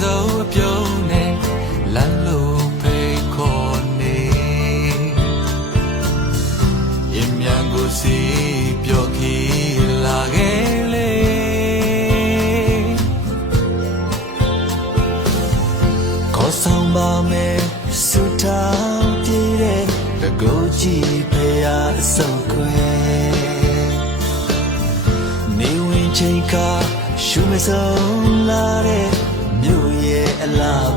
စုံပြုံးနေလမ်းလို့ဖိတ်ခေါ်နေရင်မြန်ကိုစီပြောခီလာခဲ့လေခေါ်ဆောင်ပါမယ်ဆူထောင်ပြည့်တဲ့တကူကြီးဖေးအဆုံးခွဲနေဝင်ချိန်ကရှုမဆုံးလာတဲ့မြို့ရဲ့အလား